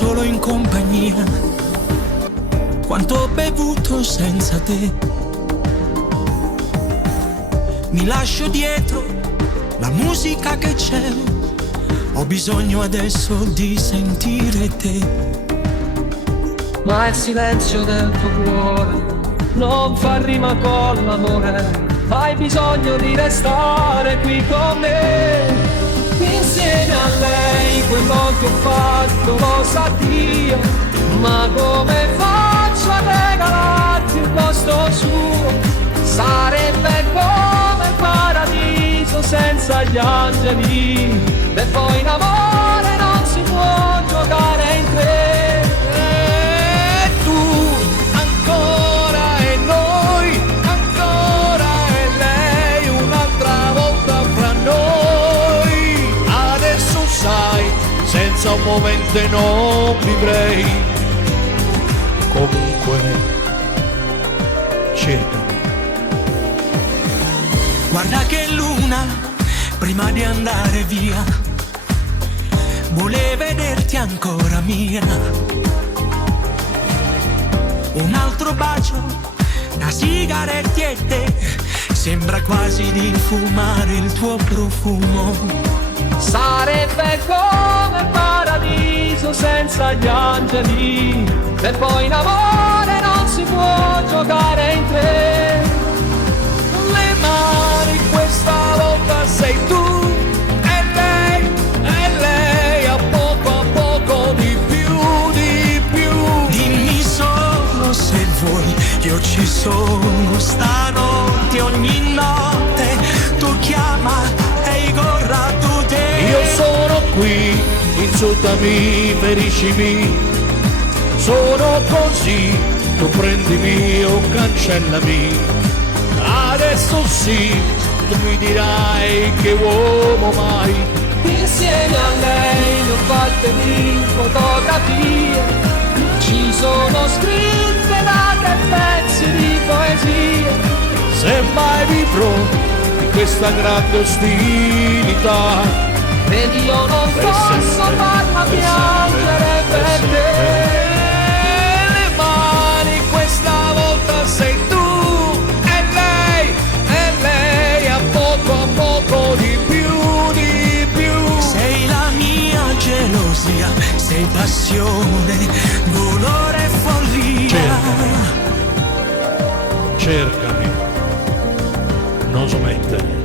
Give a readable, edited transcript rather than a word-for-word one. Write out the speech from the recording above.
solo in compagnia. Quanto ho bevuto senza te. Mi lascio dietro la musica che c'è. Ho bisogno adesso di sentire te. Ma il silenzio del tuo cuore non fa rima con l'amore. Hai bisogno di restare qui con me. Insieme a lei quello che ho fatto lo sa Dio. Ma come faccio a regalarti il posto suo? Sarebbe come il paradiso senza gli angeli. E poi in amore non si può giocare in tre. E tu ancora e noi ancora e lei un'altra volta fra noi. Adesso sai, senza un momento non vivrei. Comunque cercami. Guarda che luna, prima di andare via, vuole vederti ancora mia. Un altro bacio, una sigaretta, sembra quasi di fumare il tuo profumo. Sarebbe come il paradiso senza gli angeli. E poi in amore non si può giocare in tre. Le mani questa volta sei tu e lei a poco di più, di più. Dimmi solo se vuoi, io ci sono stanotte, ogni notte tu chiama e Igorra tu te. Io sono qui, insultami, feriscimi. Sono così, tu prendimi o cancellami. Adesso sì, tu mi dirai che uomo mai. Insieme a lei ne ho fatte di fotografie. Ci sono scritte date pezzi di poesie. Se mai vivrò di questa grande ostilità, ed io non per posso sempre, farla per piangere sempre, per te. Le mani questa volta sei tu e lei a poco di più, di più. Sei la mia gelosia, sei passione, dolore e follia. Cercami, non smettere.